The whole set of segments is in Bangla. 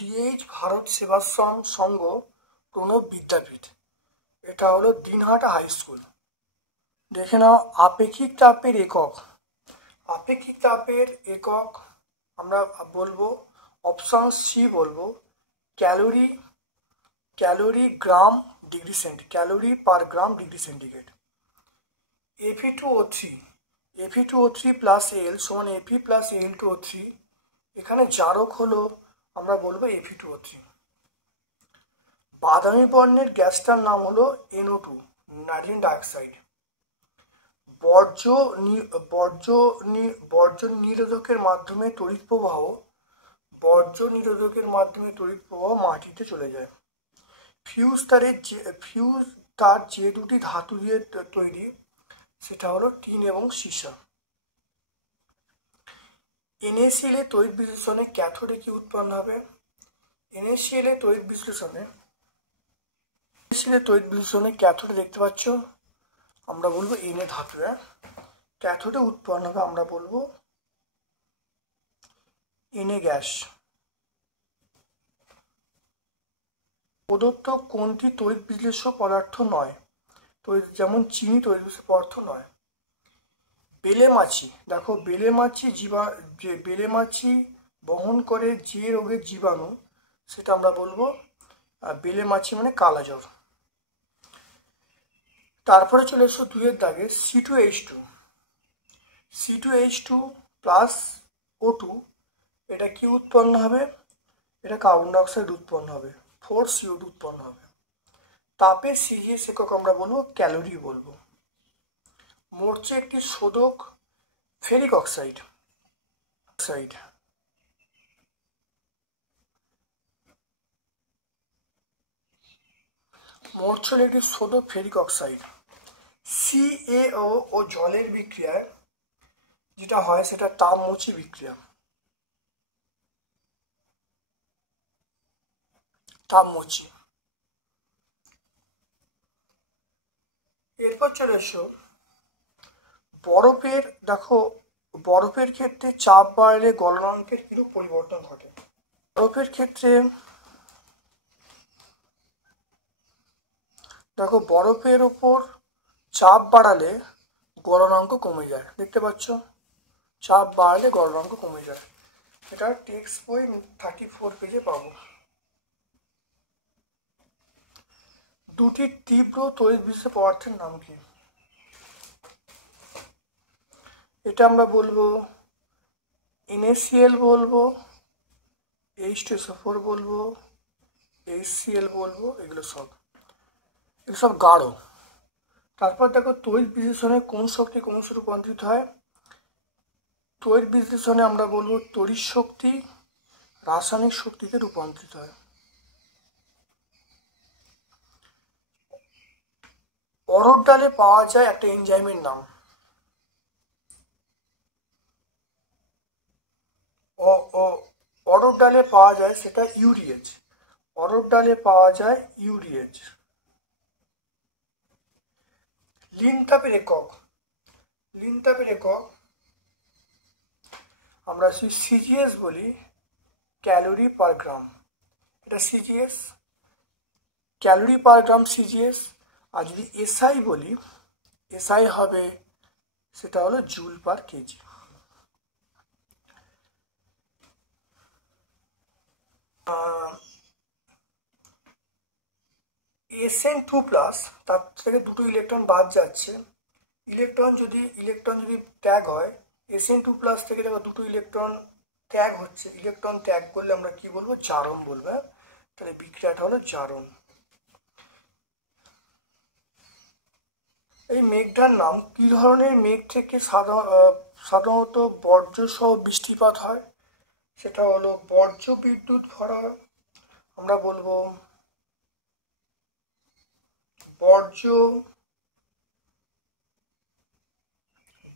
ডিএইচ ভারত সেবাশ্রম সংঘ প্রণব বিদ্যাপীঠ, এটা হলো দিনহাটা হাই স্কুল। দেখে নাও আপেক্ষিক তাপের একক। আপেক্ষিক তাপের একক আমরা বলবো অপশন সি বলবো calorie gram degree centigrade, calorie per gram degree centigrade. Fe2O3 plus L সমান Fe প্লাস Al2O3, এখানে জারক হলো আমরা বলবো Fe2O3। বাদামি বর্ণের গ্যাসটার নাম হলো NO2 নাইট্রোজেন ডাইঅক্সাইড। বর্জ্য নিরোধকের মাধ্যমে তড়িৎ প্রবাহ মাটিতে চলে যায়। ফিউজ তার যে দুটি ধাতু দিয়ে তৈরি সেটা হলো টিন এবং সীসা। NaCl এর তড়িৎ বিশ্লেষণে ক্যাথোডে কি উৎপন্ন হবে? NaCl এর তড়িৎ বিশ্লেষণে ক্যাথোডে দেখতে পাচ্ছ আমরা বলবো Na ধাতু। ক্যাথোডে উৎপন্ন হবে আমরা বলবো Na গ্যাস। প্রদত্ত কোনটি তড়িৎ বিশ্লেষ্য পদার্থ নয়? যেমন চিনি তড়িৎ বিশ্লেষ্য পদার্থ নয়। বেলে মাছি বহন করে যে রোগের জীবাণু সেটা আমরা বলবো বেলে মাছি মানে কালাজ্বর। তারপরে চলে এসো 2 দাগে C2H2 প্লাস O2, এটা কি উৎপন্ন হবে? এটা কার্বন ডাইঅক্সাইড উৎপন্ন হবে, 4CO2 উৎপন্ন হবে। তাপের সিজিএস একক আমরা বলবো ক্যালোরি বলবো। মরছে একটি শোধক ফেরিক অক্সাইড। মরছে একটি শোধক ফেরিক অক্সাইড। CaO ও জলের বিক্রিয়ায় যেটা হয় সেটা তাপমোচী বিক্রিয়া। এরপর চলে এসো বরফের ক্ষেত্রে চাপ বাড়লে গলনাঙ্কের কিরূপ পরিবর্তন ঘটে? বরফের ওপর চাপ বাড়ালে গলনাঙ্ক কমে যায়, দেখতে পাচ্ছ চাপ বাড়ালে গলনাঙ্ক কমে যায়। এটা টেক্সট বই 34 পেজে পাবো। দুটি তীব্র তড়িৎ বিশ্লেষ্য পদার্থের নাম কি? এটা আমরা বলবো NaCl বলবো, H2SO4 বলবো, HCl বলবো, এগুলো সব গাঢ়। তারপর দেখো তড়িৎ বিশ্লেষণে কোন শক্তি ক্রমশ রূপান্তরিত হয়? তড়িৎ বিশ্লেষণে আমরা বলবো তড়িৎ শক্তি রাসায়নিক শক্তিতে রূপান্তরিত হয়। অরহর ডালে পাওয়া যায় একটা এনজাইমের নাম। অরহর ডালে পাওয়া যায় সেটা ইউরিয়েজ। লিন তাপের একক আমরা সিজিএস বলি, ক্যালোরি পার গ্রাম। এটা সিজিএস, ক্যালোরি পার গ্রাম সিজিএস। আর যদি এসআই বলি, এসআই হবে সেটা হলো জুল পার কেজি। Sn2+, তার থেকে দুটো ইলেকট্রন বাদ যাচ্ছে। ইলেকট্রন যদি ত্যাগ হয়, Sn2+ থেকে দেখো দুটো ইলেকট্রন ত্যাগ হচ্ছে। ইলেকট্রন ত্যাগ করলে আমরা কি বলবো? জারণ বলবো। তাহলে বিক্রিয়াটা হলো জারণ। এই মেঘটার নাম কি ধরনের মেঘ থেকে সাধারণত বর্জ্য সহ বৃষ্টিপাত হয়? সেটা হলো বর্জ্য বিদ্যুৎ ভরা, আমরা বলবো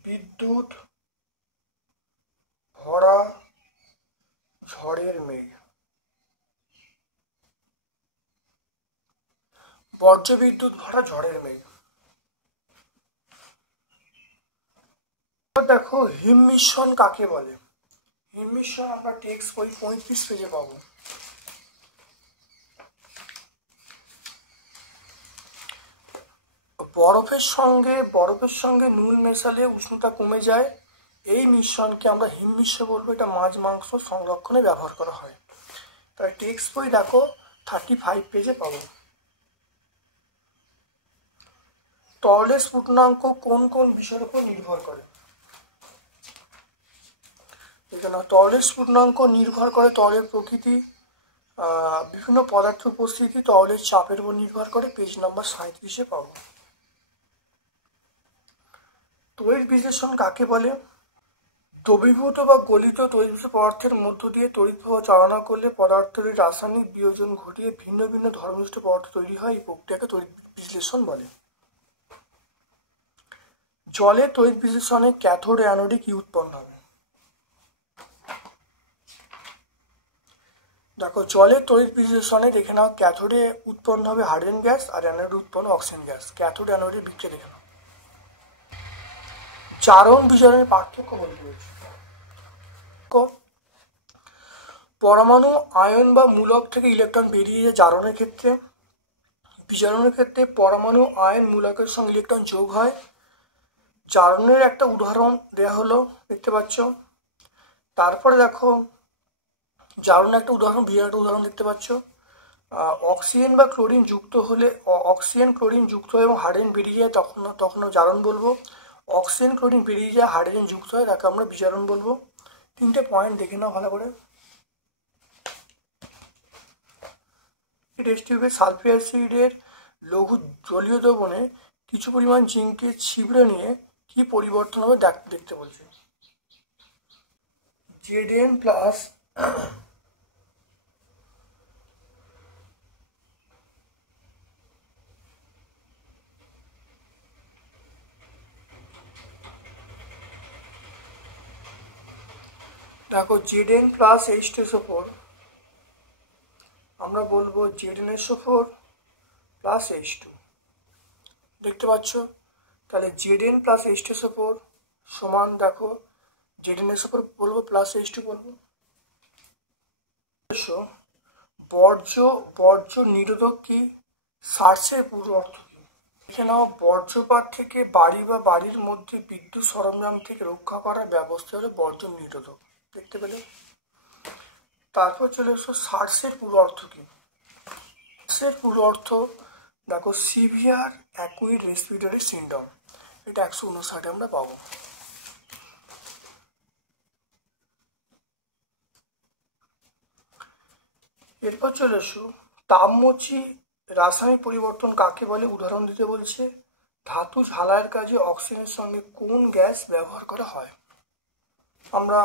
বিদ্যুৎ ভরা ঝড়ের মেঘ। বজ্রবিদ্যুৎ ভরা ঝড়ের মেঘ। দেখো হিমমিশ্রণ কাকে বলে? হিমমিশ্রণ আমরা টেক্সট বই 35 পেজে পাবো। বরফের সঙ্গে নুন মেশালে উষ্ণতা কমে যায়, এই মিশ্রণকে আমরা হিমমিশ্র বলবো। এটা মাছ মাংস সংরক্ষণে ব্যবহার করা হয়। তাই টেক্সট বই দেখো 35 পেজে পাবো। তরলের স্ফুটনাঙ্ক কোন কোন বিষয়ের উপর নির্ভর করে? এখানে তরলের স্ফুটনাঙ্ক নির্ভর করে তরলের প্রকৃতি, বিভিন্ন পদার্থের উপস্থিতি, তরলের চাপের উপর নির্ভর করে। পেজ নাম্বার 37-এ পাবো। তড়িৎ বিশ্লেষণ কাকে বলে? দ্রবীভূত বা গলিত তড়িৎ পদার্থের মধ্য দিয়ে তড়িৎ প্রবাহ চালনা করলে পদার্থের রাসায়নিক বিয়োজন ঘটিয়ে ভিন্ন ভিন্ন ধর্মনিষ্ঠ পদার্থ তৈরি হয়। এই প্রক্রিয়াকে তড়িৎ বিশ্লেষণ বলে। জলে তড়িৎ বিশ্লেষণে ক্যাথোড ও অ্যানোডে কি উৎপন্ন হবে? দেখো জলে তড়িৎ বিশ্লেষণে দেখে নাও, ক্যাথোডে উৎপন্ন হবে হাইড্রোজেন গ্যাস আর অ্যানোডে উৎপন্ন অক্সিজেন গ্যাস। ক্যাথোড অ্যানোডের বিক্রিয়া দেখে নাও। জারণ বিজারণের পার্থক্য বলতে বলছি। পরমাণু আয়ন বা মূলক থেকে ইলেকট্রন বেরিয়ে যায় জারণের ক্ষেত্রে। বিজারণের ক্ষেত্রে পরমাণু আয়ন মূলকের সঙ্গে ইলেকট্রন যোগ হয়। জারণের একটা উদাহরণ দেওয়া হলো, দেখতে পাচ্ছ। তারপরে দেখো জারণের একটা উদাহরণ, বিজারণের একটা উদাহরণ দেখতে পাচ্ছ। অক্সিজেন বা ক্লোরিন যুক্ত হলে, অক্সিজেন ক্লোরিন যুক্ত হয় এবং হাইড্রোজেন বেরিয়ে যায়, তখন জারণ বলবো। অক্সিজেন ক্লোরিন বেরিয়ে যায়, হাইড্রোজেন যুক্ত হয়, তাকে আমরা বিজারণ বলবো। 3টে পয়েন্ট দেখে নাও ভালো করে। টেস্ট টিউবে সালফিয়ার অ্যাসিডের লঘু জলীয় দ্রবণে কিছু পরিমাণ জিঙ্কে ছিবড়ে নিয়ে কি পরিবর্তন হবে দেখতে বলছে। Zn প্লাস দেখো Zn প্লাস H2SO4 আমরা বলবো ZnSO4 প্লাস H2, দেখতে পাচ্ছ। তাহলে Zn প্লাস H2SO4 সমান দেখো ZnSO4 বলবো প্লাস H2 বলবো। বর্জ্য নিরোধক কি? সার্সের পুরো অর্থ কি? দেখে নাও, বর্জ্যপাত থেকে বাড়ি বা বাড়ির মধ্যে বিদ্যুৎ সরঞ্জাম থেকে রক্ষা করার ব্যবস্থা হলো বর্জ্য নিরোধক, দেখতে পেলে। তারপর চলে এসো সার্সের পুরো অর্থ কি? সার্সের পুরো অর্থ দেখো সিভিয়ার অ্যাকুইড রেসপিরেটরি সিনড্রোম। এটা 159 আমরা পাবো। এরপর চলে এসো তাপমোচী রাসায়নিক পরিবর্তন কাকে বলে? উদাহরণ দিতে বলছে। ধাতু ঝালাইয়ের কাজে অক্সিজেনের সঙ্গে কোন গ্যাস ব্যবহার করা হয়? আমরা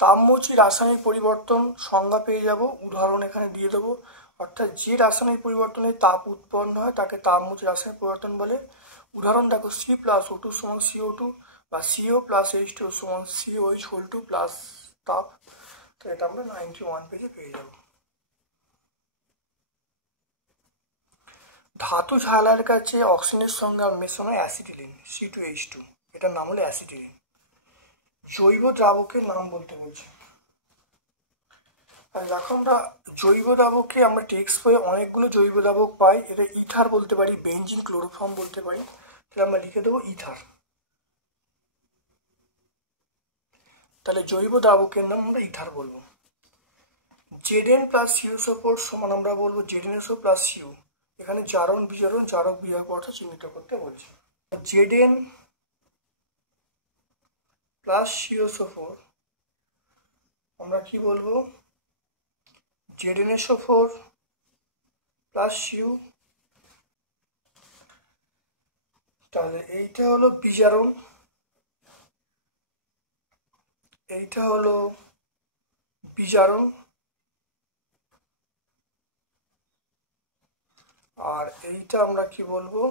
তাপমোচী রাসায়নিক পরিবর্তন সংজ্ঞা পেয়ে যাব, উদাহরণ এখানে দিয়ে দেবো। অর্থাৎ যে রাসায়নিক পরিবর্তনে তাপ উৎপন্ন হয় তাকে তাপমোচী রাসায়নিক পরিবর্তন বলে। উদাহরণ দেখো C+O2 সমান CO2 বা CO প্লাস H2 সমান COH2 প্লাস তাপ। তো এটা আমরা 91 পেজে পেয়ে যাব। ধাতু ঝালাইয়ের কাছে অক্সিজেনের সঙ্গে মেশানো অ্যাসিটিলিন C2H2, এটার নাম হলো অ্যাসিটিলিন। জৈব দ্রাবকের নাম বলতে বলছে। আর দেখো আমরা জৈব দ্রাবকে আমরা টেক্সট বইয়ে অনেকগুলো জৈব দ্রাবক পাই। এটা ইথার বলতে পারি, বেঞ্জিন, ক্লোরোফর্ম বলতে পারি। তাহলে আমরা লিখে দেবো ইথার। তাহলে জৈব দ্রাবকের নাম আমরা ইথার বলবো। Zn প্লাস CuSO4 সমান আমরা বলবো ZnSO প্লাস Cu। এখানে জারণ বিজারণ, জারক বিজারক অর্থ চিহ্নিত করতে বলছি। Zn প্লাস CuSO4 আমরা কি বলবো? ZnSO4 plus Cu। তাহলে এইটা হলো বিজারণ, এইটা হলো বিজারণ, আর এইটা আমরা কি বলবো?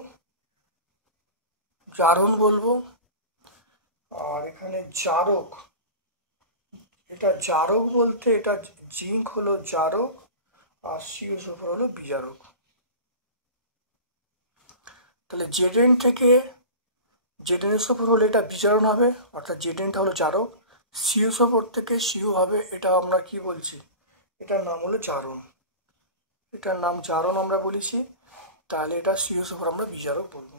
জারণ বলবো। আর এখানে জারক, এটা জারক বলতে এটা জিঙ্ক হলো জারক, আর সিও4 হলো বিজারক। তাহলে জেডেন থেকে জেডেনএসও4 হলে এটা বিজারণ হবে, অর্থাৎ জেডেনটা হলো জারক। সিও4 থেকে সিও হবে, এটা আমরা কি বলছি, এটার নাম হলো জারণ, এটার নাম জারণ আমরা বলেছি। তাহলে এটা সিও4 আমরা বিজারক বলবো।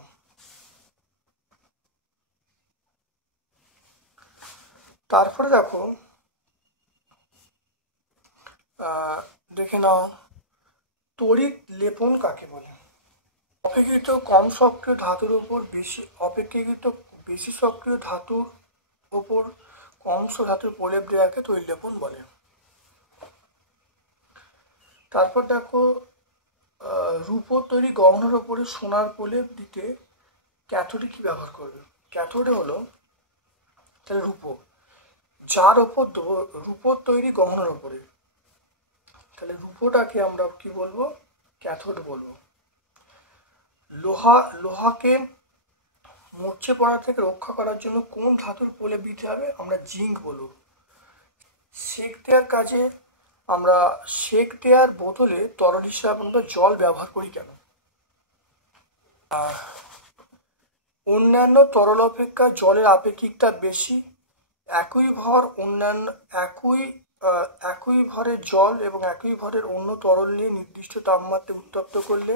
তারপরে দেখো দেখে নাও তড়িৎ লেপন কাকে বলে। অপেক্ষাকৃত কম সক্রিয় ধাতুর উপর অপেক্ষাকৃত বেশি সক্রিয় ধাতুর উপর কম ধাতুর প্রলেপ দেওয়াকে তড়িৎ লেপন বলে। তারপর দেখো রূপোর তৈরি গহনার উপরে সোনার প্রলেপ দিতে ক্যাথোডে কি ব্যবহার করবে। ক্যাথোডে হলো তাহলে রূপো, যার ওপর দেবো রূপোর তৈরি গহনার উপরে, তাহলে রূপোটাকে আমরা কি বলবো, ক্যাথোড বলবো। লোহাকে মরচে পড়া থেকে রক্ষা করার জন্য কোন ধাতুর প্রলেপ দিতে হবে, আমরা জিঙ্ক বলবো। সেক দেওয়ার কাজে আমরা সেক দেওয়ার বোতলে তরল হিসাবে আমরা জল ব্যবহার করি কেন। অন্যান্য তরল অপেক্ষা জলের আপেক্ষিকতা বেশি। একই ভর একই ভরের জল এবং একই ভরের অন্য তরল নিয়ে নির্দিষ্ট তাপমাত্রায় উত্তপ্ত করলে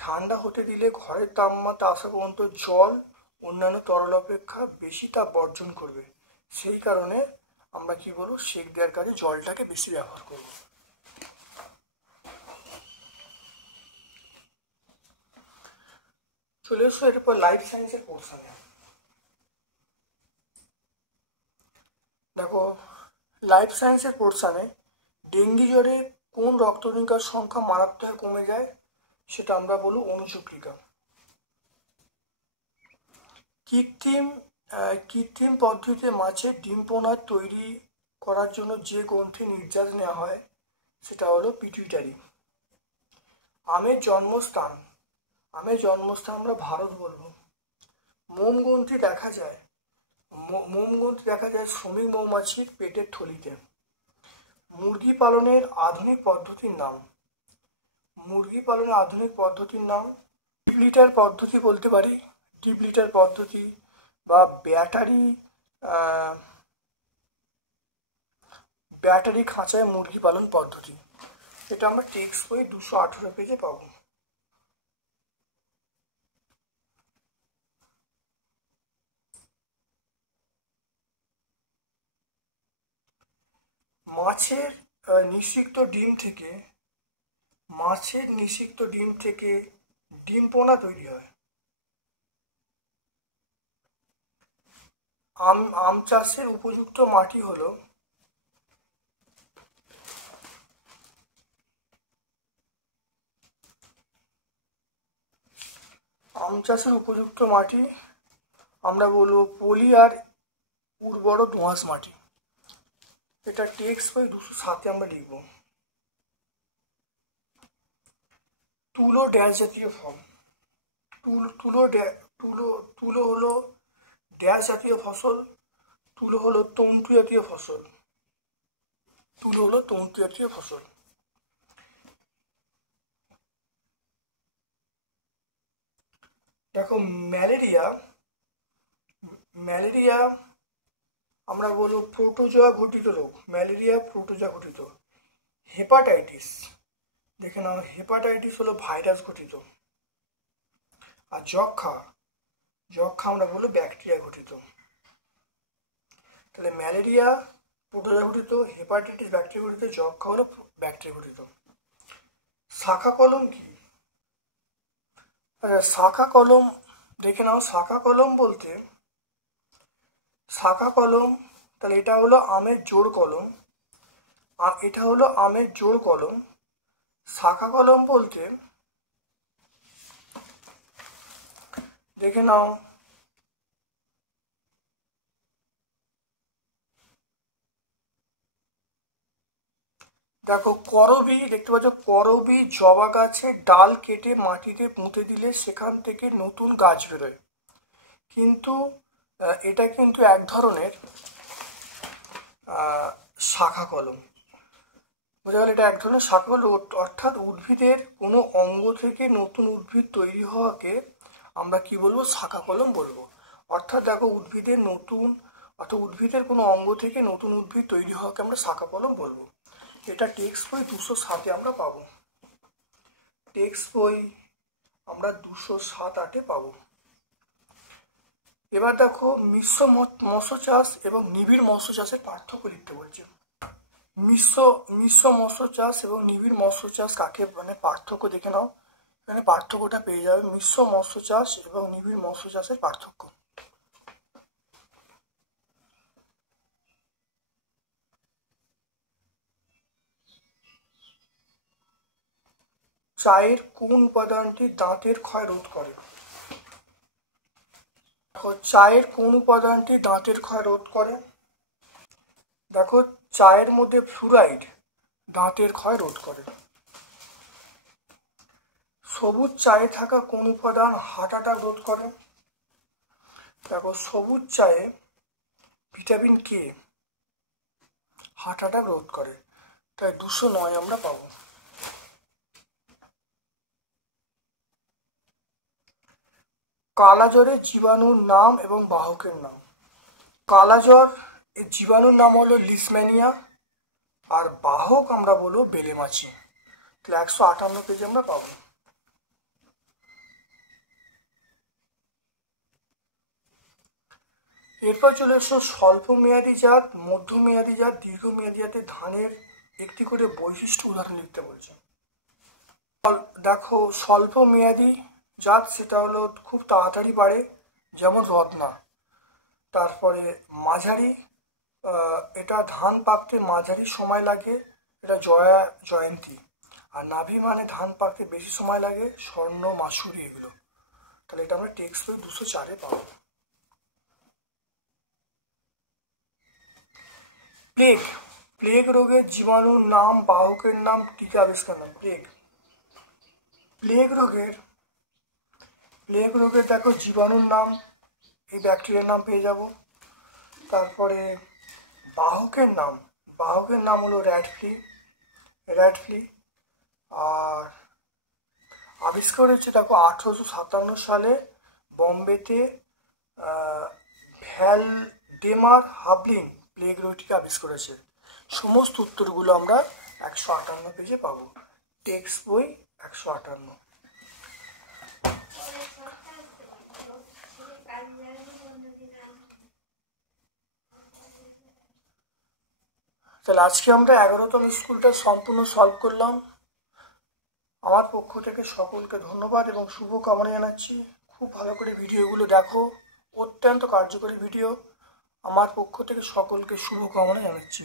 ঠান্ডা হতে দিলে ঘরের তাপমাত্রা আসা পর্যন্ত জল অন্যান্য তরল অপেক্ষা বেশি তাপ বর্জন করবে। সেই কারণে আমরা কি বলবো, সেক দেওয়ার কাজে জলটাকে বেশি ব্যবহার করব। চলে এসো এরপর লাইফ সায়েন্সের পোর্শনে। দেখো লাইফ সায়েন্সের পোর্শনে ডেঙ্গি জ্বরে কোন রক্তকণিকার সংখ্যা মারাত্মক কমে যায়, সেটা আমরা বলবো অণুচক্রিকা। কৃত্রিম পদ্ধতিতে মাছের ডিম পোনা তৈরি করার জন্য যে গ্রন্থি নির্যাস নেওয়া হয় সেটা হলো পিটুইটারি। আমের জন্মস্থান আমরা ভারত বলবো। মোম গ্রন্থি দেখা যায় শ্রমিক মৌমাছির পেটের থলিতে। মুরগি পালনের আধুনিক পদ্ধতির নাম ডিপ লিটার পদ্ধতি বলতে পারি, ডিপ লিটার পদ্ধতি বা ব্যাটারি খাঁচায় মুরগি পালন পদ্ধতি। এটা আমরা টেক্সট বই 218 পেজে পাবো। মাছের নিষিক্ত ডিম থেকে ডিম পোনা তৈরি হয়। আম চাষের উপযুক্ত মাটি হলো আমরা বলবো পলি আর উর্বর দোআঁশ মাটি। এটা টেক্সট বই 207 আমরা লিখব। তুলো ড্যাশ জাতীয় ফল। তুলো হলো ড্যাশ জাতীয় ফসল। তুলো হলো তন্তু জাতীয় ফসল। দেখো ম্যালেরিয়া আমরা বলবো প্রোটোজোয়া ঘটিত রোগ। হেপাটাইটিস দেখে নাও, হেপাটাইটিস হলো ভাইরাস ঘটিত। আর যক্ষা আমরা বলবো ব্যাকটেরিয়া ঘটিত। তাহলে ম্যালেরিয়া প্রোটোজোয়া ঘটিত, হেপাটাইটিস ব্যাকটেরিয়া ঘটিত, যক্ষা হলো ব্যাকটেরিয়া ঘটিত। শাখা কলম কি? শাখা কলম দেখে নাও, শাখা কলম তাহলে এটা হলো আমের জোড় কলম, আর এটা হলো আমের জোড় কলম। শাখা কলম বলতে দেখে নাও দেখো করবী, দেখতে পাচ্ছ করবী জবা গাছের ডাল কেটে মাটিতে পুঁতে দিলে সেখান থেকে নতুন গাছ বেরোয়। কিন্তু এটা কিন্তু এক ধরনের শাখা কলম। বোঝা গেল, এটা এক ধরনের শাখা কলম, অর্থাৎ উদ্ভিদের কোনো অঙ্গ থেকে নতুন উদ্ভিদ তৈরি হওয়াকে আমরা কি বলবো? শাখা কলম বলবো। অর্থাৎ দেখো উদ্ভিদের কোনো অঙ্গ থেকে নতুন উদ্ভিদ তৈরি হওয়াকে আমরা শাখা কলম বলবো। এটা টেক্সট বই 207-এ আমরা পাবো। টেক্সট বই আমরা 207-8-এ পাবো। এবার দেখো মিশ্র মৎস্য চাষ এবং নিবিড় মৎস্য চাষের পার্থক্য লিখতে বলছে। মিশ্র মৎস্য চাষ এবং নিবিড় মৎস্য চাষ কাকে মানে পার্থক্য দেখে নাও। এখানে পার্থক্যটা পেয়ে যাবে, মিশ্র মৎস্য চাষ এবং নিবিড় মৎস্য চাষের পার্থক্য। চায়ের কোন উপাদানটি দাঁতের ক্ষয় রোধ করে? দেখো চায়ের কোন উপাদানটি দাঁতের ক্ষয় রোধ করে? দেখো চায়ের মধ্যে ফ্লুরাইড দাঁতের ক্ষয় রোধ করে। সবুজ চায়ে থাকা কোন উপাদান হার্ট অ্যাটাক রোধ করে? দেখো সবুজ চায়ে ভিটামিন কে হার্ট অ্যাটাক রোধ করে, তাই 209 আমরা পাবো। কালাজ্বরের জীবাণুর নাম এবং বাহকের নাম। কালাজ্বর এর জীবাণুর নাম হলো লিশম্যানিয়া, আর বাহক আমরা বলবো বেলেমাছি। তাহলে 158 পেজে আমরা পাবো। এরপর চলে এসো স্বল্প মেয়াদী জাত, মধ্যমেয়াদী জাত, দীর্ঘমেয়াদী জাতের ধানের একটি করে বৈশিষ্ট্য উদাহরণ লিখতে বলছে। দেখো স্বল্প মেয়াদী জাত সেটা হলো খুব তাড়াতাড়ি বাড়ে, যেমন রত্না। তারপরে মাঝারি, এটা ধান পাকতে মাঝারি সময় লাগে, এটা জয়ন্তী। আর নাভি মানে ধান পাকতে বেশি সময় লাগে, স্বর্ণ, মাসুরি এগুলো। তাহলে এটা আমরা টেক্সট বই 204-এ পাবো। প্লেগ রোগের জীবাণুর নাম, বাহকের নাম, টিকা আবিষ্কার নাম। প্লেগ রোগের দেখো জীবাণুর নাম, এই ব্যাকটেরিয়ার নাম পেয়ে যাব। তারপরে বাহকের নাম হলো র্যাট ফ্লি। আর আবিষ্কার হচ্ছে দেখো 1857 সালে বম্বেতে ভ্যালডেমার হাবলিন প্লেগ রোগটিকে আবিষ্কার করেছে। সমস্ত উত্তরগুলো আমরা 158 পেজে পাবো। টেক্সট বই 158। তাহলে আজকে আমরা 11তম স্কুলটা সম্পূর্ণ সলভ করলাম। আমার পক্ষ থেকে সকলকে ধন্যবাদ এবং শুভকামনা জানাচ্ছি। খুব ভালো করে ভিডিওগুলো দেখো, অত্যন্ত কার্যকরী ভিডিও। আমার পক্ষ থেকে সকলকে শুভকামনা জানাচ্ছি।